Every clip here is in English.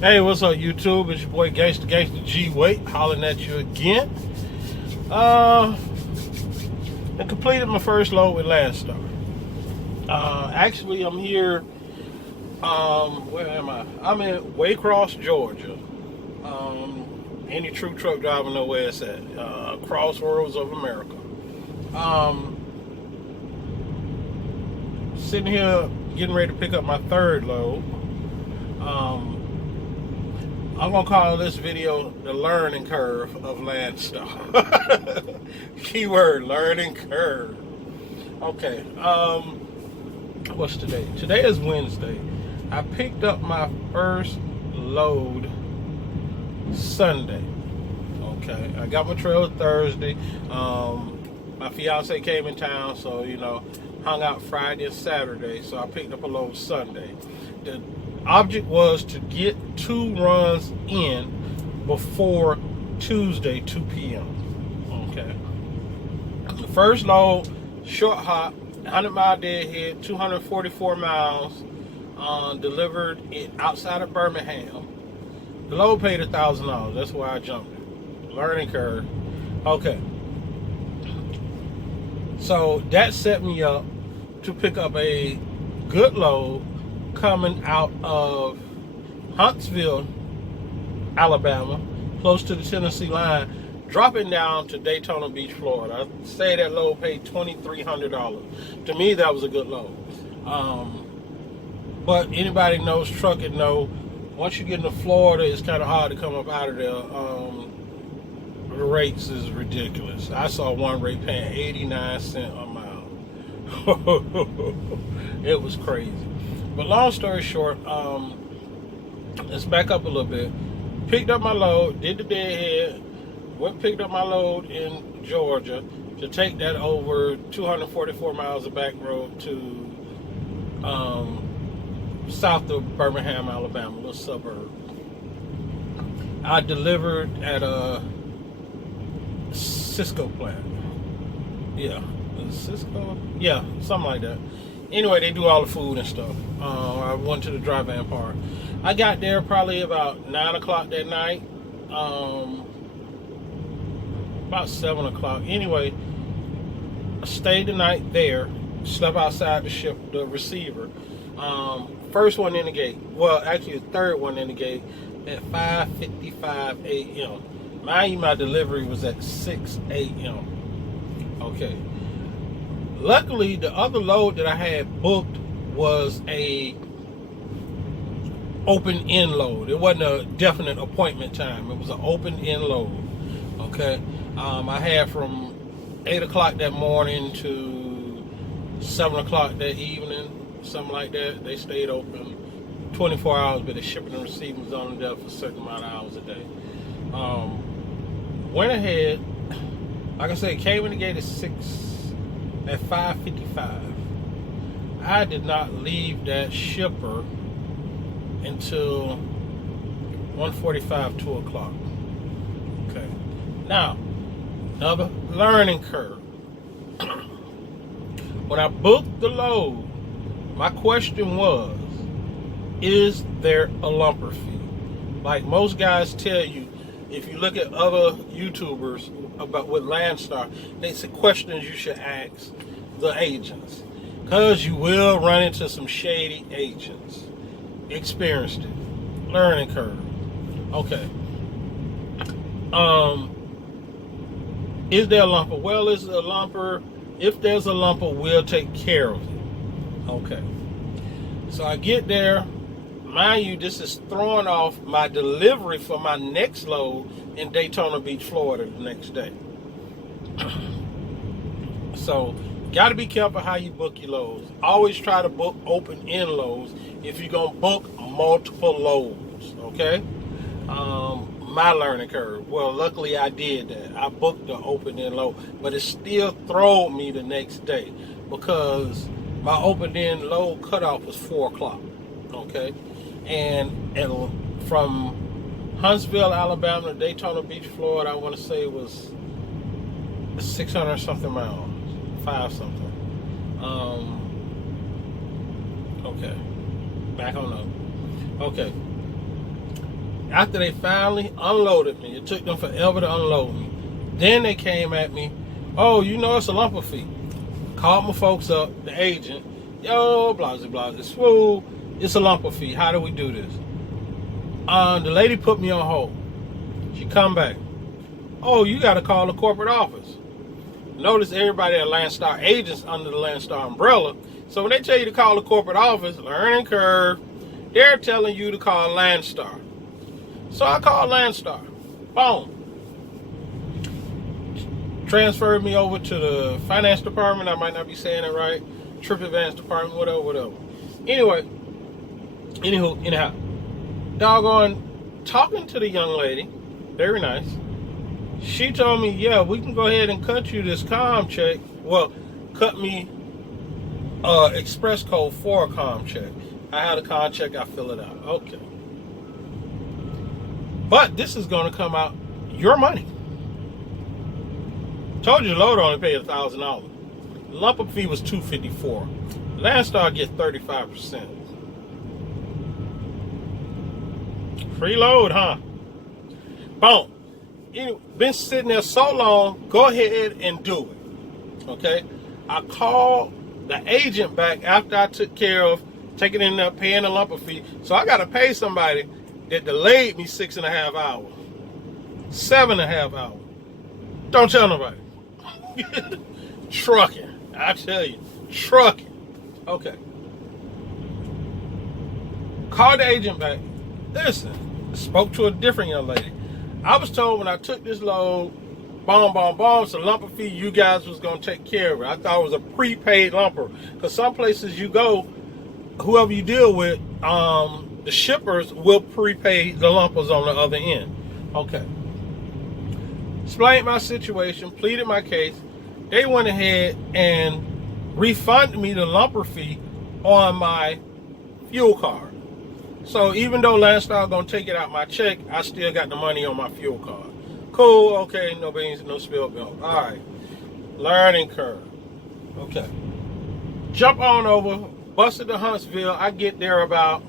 Hey, what's up, YouTube? It's your boy Gangsta G. Wait, hollering at you again. I completed my first load with Landstar. Actually, I'm here. Where am I? I'm in Waycross, Georgia. Any true truck driver know where it's at. Crossroads of America. Sitting here getting ready to pick up my third load. I'm gonna call this video the learning curve of Landstar. Keyword learning curve. Okay. What's today? Today is Wednesday. I picked up my first load Sunday. Okay. I got my trailer Thursday. My fiance came in town, so hung out Friday and Saturday. So I picked up a load Sunday. The object was to get 2 runs in before Tuesday 2 p.m. Okay. The first load, short hop, 100-mile deadhead, 244 miles, delivered it outside of Birmingham. The load paid $1,000. That's why I jumped it. Learning curve. Okay. So that set me up to pick up a good load coming out of Huntsville, Alabama, close to the Tennessee line, dropping down to Daytona Beach, Florida. I say that load paid $2,300. To me, that was a good load. But anybody knows trucking know, once you get into Florida, it's kind of hard to come up out of there. The rates is ridiculous. I saw one rate paying 89 cents a mile. It was crazy. But long story short, let's back up a little bit. Picked up my load, did the deadhead, picked up my load in Georgia to take that over 244 miles of back road to south of Birmingham, Alabama, a little suburb. I delivered at a Cisco plant. Yeah, Cisco? Yeah, something like that. Anyway, they do all the food and stuff. I went to the dry van park. I got there probably about 9 o'clock that night. About 7 o'clock. Anyway, I stayed the night there. Slept outside the receiver. First one in the gate. Well, actually the third one in the gate at 5:55 a.m. Mind you, my delivery was at 6 a.m. Okay. Luckily, the other load that I had booked was a open-end load. It wasn't a definite appointment time. It was an open-end load. Okay. I had from 8 o'clock that morning to 7 o'clock that evening, something like that. They stayed open 24 hours, but the shipping and receiving was on there for a certain amount of hours a day. Went ahead, like I said, came in the gate at 5:55. I did not leave that shipper until 1:45, 2 o'clock. Okay. Now, another learning curve. When I booked the load, my question was, is there a lumper fee? Like most guys tell you, if you look at other YouTubers about with Landstar, it's the questions you should ask the agents, because you will run into some shady agents. Experienced it. Learning curve. Okay. Is there a lumper? Well, is a lumper? If there's a lumper, we'll take care of it. Okay. So I get there. Mind you, this is throwing off my delivery for my next load in Daytona Beach, Florida the next day. So, got to be careful how you book your loads. Always try to book open-end loads if you're going to book multiple loads, okay? My learning curve. Well, luckily I did that. I booked the open-end load, but it still throwed me the next day because my open-end load cutoff was 4 o'clock, okay? And from Huntsville, Alabama to Daytona Beach, Florida, I want to say it was 600 something miles, 5 something. Okay, back on up. Okay, After they finally unloaded me, it took them forever to unload me. Then they came at me, oh, you know it's a lumper fee. Called my folks up, the agent, yo, blah, blah, blah, this fool, it's a lumper fee. How do we do this? The lady put me on hold. She come back. Oh, you got to call the corporate office. Notice everybody at Landstar agents under the Landstar umbrella. So when they tell you to call the corporate office, learning curve, they're telling you to call Landstar. So I called Landstar. Boom. Transferred me over to the finance department. I might not be saying it right. Trip advance department, whatever. Anyhow. Doggone, talking to the young lady, very nice. She told me, yeah, we can go ahead and cut you this comm check. Well, cut me express code for a comm check. I had a comm check, I fill it out. Okay. But this is going to come out your money. Told you the load only paid $1,000. Lump of fee was $254. Landstar gets 35%. Free load, huh? Boom. Been sitting there so long, go ahead and do it. Okay? I called the agent back after I took care of taking in there, paying the lump of fee. So I got to pay somebody that delayed me 6.5 hours. 7.5 hours. Don't tell nobody. Trucking. I tell you. Trucking. Okay. Called the agent back. Listen, spoke to a different young lady. I was told when I took this load, it's a lumper fee, you guys was going to take care of it. I thought it was a prepaid lumper. Because some places you go, whoever you deal with, the shippers will prepay the lumpers on the other end. Okay. Explained my situation, pleaded my case. They went ahead and refunded me the lumper fee on my fuel card. So even though Landstar gonna take it out my check, I still got the money on my fuel card. Cool, okay, no beans, no spilled milk. All right, learning curve. Okay, jump on over, busted to Huntsville. I get there about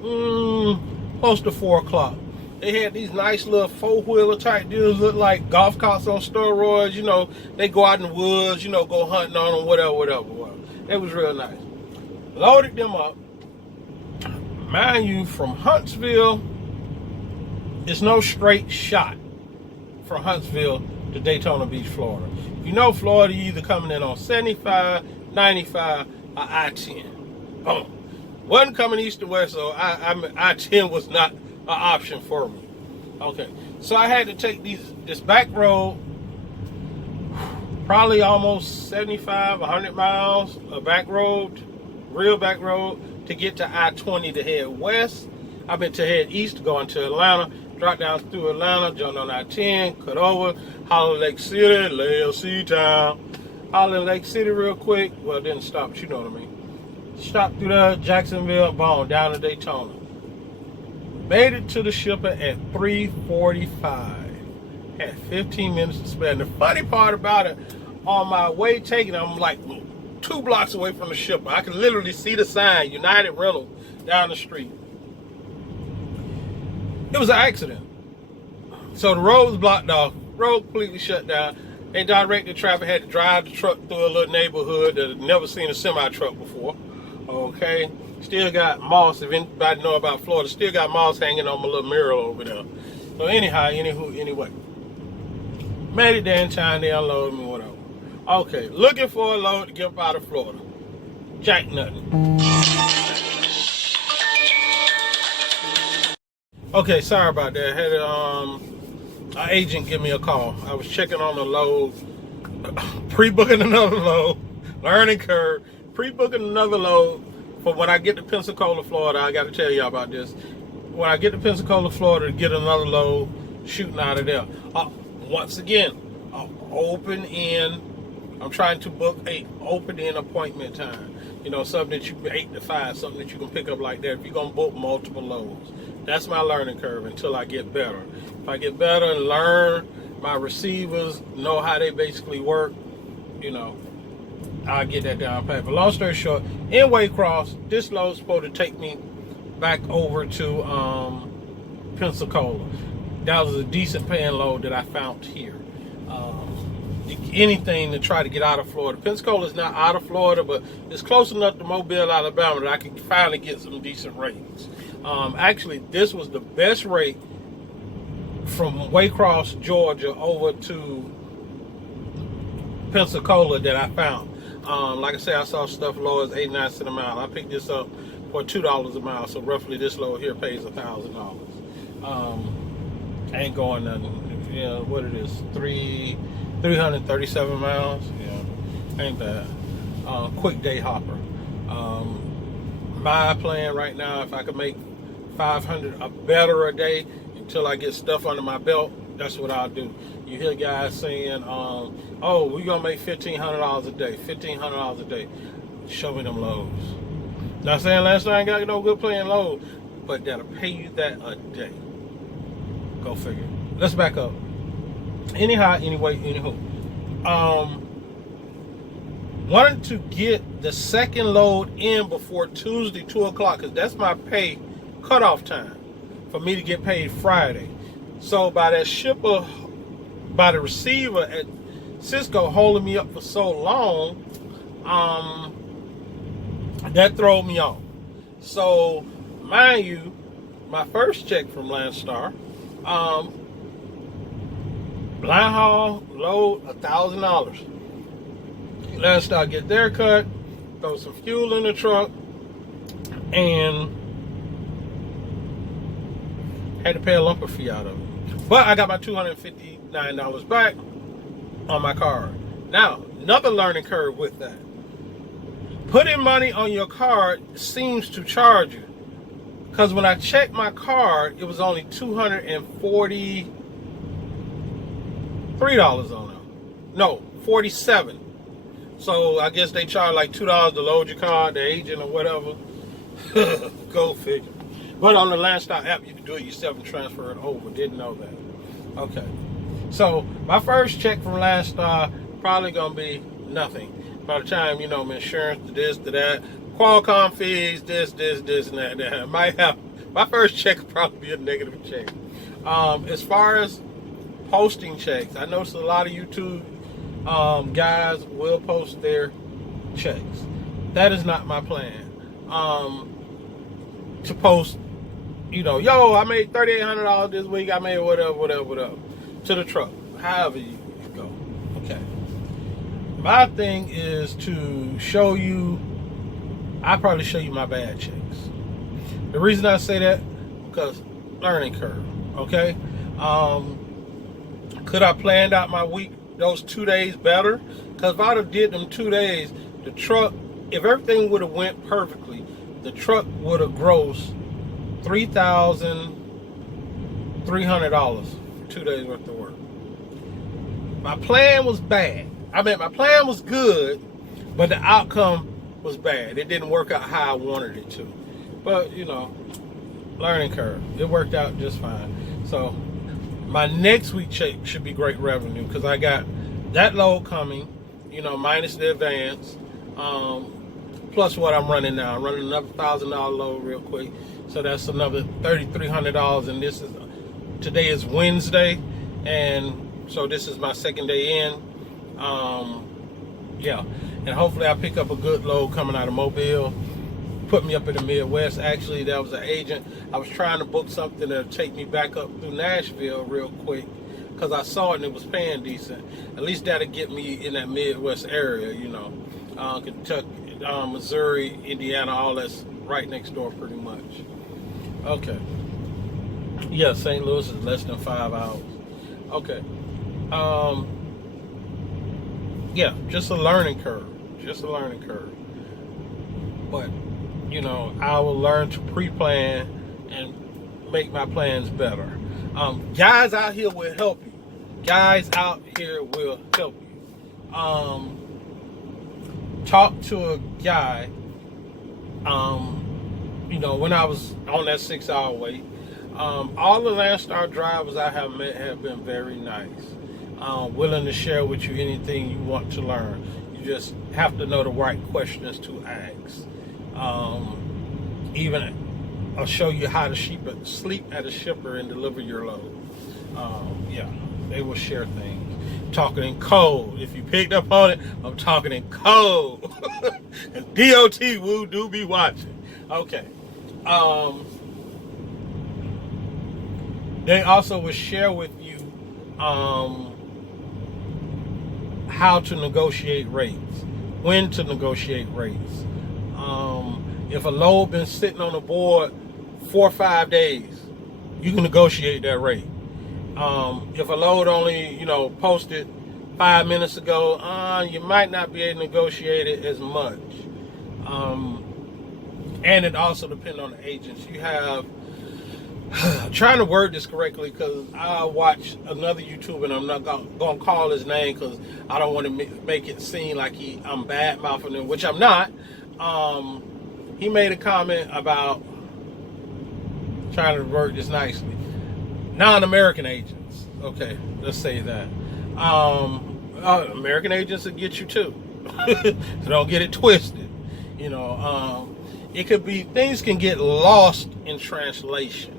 close to 4 o'clock. They had these nice little 4-wheeler type deals, look like golf carts on steroids. You know, they go out in the woods, you know, go hunting on them, whatever. It was real nice. Loaded them up. Mind you, from Huntsville, it's no straight shot from Huntsville to Daytona Beach, Florida. You know, Florida, you either coming in on 75, 95, or I-10. Boom. Wasn't coming east to west, so I-10 was not an option for me. Okay, so I had to take this back road, probably almost 75, 100 miles, a back road, real back road, to get to I-20 to head west. I've been to head east, going to Atlanta, drop down through Atlanta, jump on I-10, cut over, Holland Lake City, LLC town, Holland Lake City real quick. Well, didn't stop, but you know what I mean. Stop through there, Jacksonville, boom, down to Daytona. Made it to the shipper at 3:45. Had 15 minutes to spare. And the funny part about it, on my way taking it, I'm like 2 blocks away from the shipper. I can literally see the sign, United Rentals, down the street. It was an accident. So the road was blocked off. Road completely shut down. They directed traffic, had to drive the truck through a little neighborhood that had never seen a semi-truck before. Okay. Still got moss, if anybody know about Florida, still got moss hanging on my little mural over there. So anyway. Made it there in time, they unloaded me, whatever. Okay, looking for a load to get up out of Florida. Jack nothing. Okay, sorry about that. I had an agent give me a call. I was checking on the load, pre-booking another load, learning curve, pre-booking another load. For when I get to Pensacola, Florida, I got to tell y'all about this. When I get to Pensacola, Florida to get another load, shooting out of there. Once again, open in. I'm trying to book a open in appointment time. You know, something that you 8 to 5, something that you can pick up like that. If you're gonna book multiple loads, that's my learning curve until I get better. If I get better and learn my receivers, know how they basically work, you know, I'll get that down pat. But long story short, in Waycross, this load's supposed to take me back over to Pensacola. That was a decent paying load that I found here. Anything to try to get out of Florida. Pensacola is not out of Florida, but it's close enough to Mobile, Alabama that I can finally get some decent rates. Actually, this was the best rate from Waycross, Georgia over to Pensacola that I found. Like I said, I saw stuff low as 89 cents a mile. I picked this up for $2 a mile, so roughly this load here pays $1,000. Ain't going nothing. You know what it is, 337 miles. Yeah, ain't bad. Quick day hopper. My plan right now, if I could make 500 or better a day until I get stuff under my belt, that's what I'll do. You hear guys saying, "Oh, we're gonna make $1,500 a day, $1,500 a day." Show me them lows. Not saying Landstar ain't got no good playing load, but that'll pay you that a day. Go figure. Let's back up. Anyhow, anyway, anywho. Wanted to get the second load in before Tuesday, 2 o'clock, because that's my pay cutoff time for me to get paid Friday. So by that shipper, by the receiver at Cisco holding me up for so long, that threw me off. So, mind you, my first check from Landstar, line haul load $1,000. Landstar get their cut, throw some fuel in the truck, and had to pay a lumper fee out of it. But I got my $259 back on my card. Now, another learning curve with that. Putting money on your card seems to charge you. Because when I checked my card, it was only $243 on it. No, 47. So I guess they charge like $2 to load your card, the agent or whatever. Go figure. But on the Landstar app, you can do it yourself and transfer it over. Didn't know that. Okay. So my first check from Landstar probably gonna be nothing. By the time, you know, my insurance, to this, to that, Qualcomm fees, this, and that. Might have, my first check will probably be a negative check. As far as posting checks, I noticed a lot of YouTube guys will post their checks. That is not my plan. To post, you know, yo, I made $3,800 this week, I made whatever, to the truck. However you go. Okay. My thing is to show you, I probably show you my bad checks. The reason I say that, because learning curve, okay? Could I planned out my week, those 2 days better? Because if I'd have did them 2 days, the truck, if everything would have went perfectly, the truck would have grossed $3,300 for 2 days worth of work. My plan was bad. I mean, my plan was good, but the outcome was bad. It didn't work out how I wanted it to. But, you know, learning curve. It worked out just fine. So, my next week check should be great revenue because I got that load coming, you know, minus the advance, plus what I'm running now. I'm running another $1,000 load real quick. So that's another $3,300, and today is Wednesday, and so this is my second day in. Yeah, and hopefully I pick up a good load coming out of Mobile, put me up in the Midwest. Actually, that was an agent. I was trying to book something to take me back up through Nashville real quick because I saw it and it was paying decent. At least that'll get me in that Midwest area, you know, Kentucky, Missouri, Indiana, all that's right next door pretty much. Okay. Yeah, St. Louis is less than 5 hours. Okay. Yeah, just a learning curve. Just a learning curve. But, you know, I will learn to pre-plan and make my plans better. Guys out here will help you. Guys out here will help you. Talk to a guy, you know, when I was on that 6-hour wait. All the Landstar drivers I have met have been very nice. Willing to share with you anything you want to learn. You just have to know the right questions to ask. Even I'll show you how to sleep at a shipper and deliver your load. Yeah, they will share things. Talking in code. If you picked up on it, I'm talking in code. And DOT do be watching. Okay. They also will share with you how to negotiate rates, when to negotiate rates. If a load been sitting on the board 4 or 5 days, you can negotiate that rate. If a load only, posted 5 minutes ago, you might not be able to negotiate it as much. And it also depends on the agents. You have, I'm trying to word this correctly because I watch another YouTuber, and I'm not going to call his name because I don't want to make it seem like I'm bad mouthing him, which I'm not. He made a comment about, trying to word this nicely, non-American agents. Okay, let's say that. American agents will get you too. So don't get it twisted. It could be, things can get lost in translation.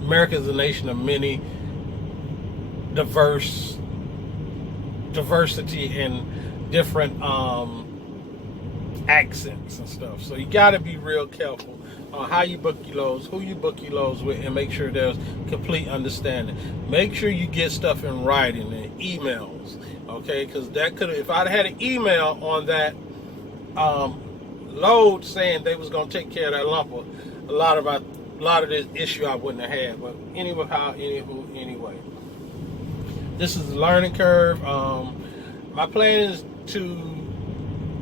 America is a nation of many diversity and different accents and stuff. So you got to be real careful on how you book your loads, who you book your loads with, and make sure there's complete understanding. Make sure you get stuff in writing and emails, okay? Because that could, if I'd had an email on that load saying they was gonna take care of that lumper, a lot of this issue I wouldn't have had. But anyway, this is a learning curve. My plan is to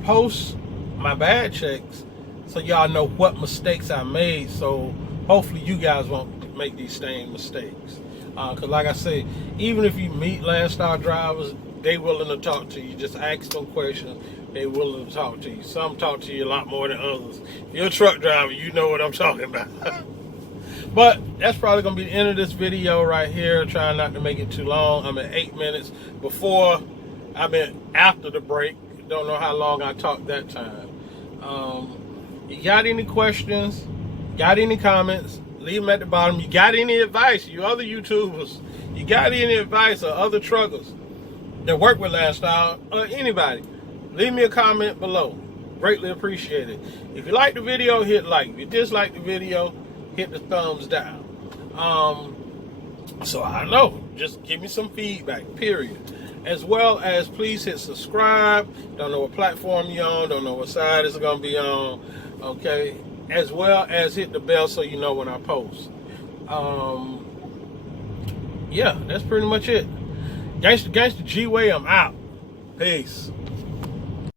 post my bad checks so y'all know what mistakes I made, so hopefully you guys won't make these same mistakes. Because like I say, even if you meet Landstar drivers, they willing to talk to you. Just ask them questions. They willing to talk to you. Some talk to you a lot more than others. If you're a truck driver, you know what I'm talking about. But that's probably going to be the end of this video right here. Trying not to make it too long. I'm at 8 minutes before. I've been after the break. Don't know how long I talked that time. You got any questions? Got any comments? Leave them at the bottom. You got any advice? You other YouTubers, you got any advice, or other truckers that work with Landstar, or anybody? Leave me a comment below. Greatly appreciated. If you like the video, hit like. If you dislike the video, hit the thumbs down. So I know. Just give me some feedback, period. As well as please hit subscribe. Don't know what platform you're on. Don't know what side it's going to be on. Okay. As well as hit the bell so you know when I post. Yeah, that's pretty much it. Gangsta G-Way, I'm out. Peace.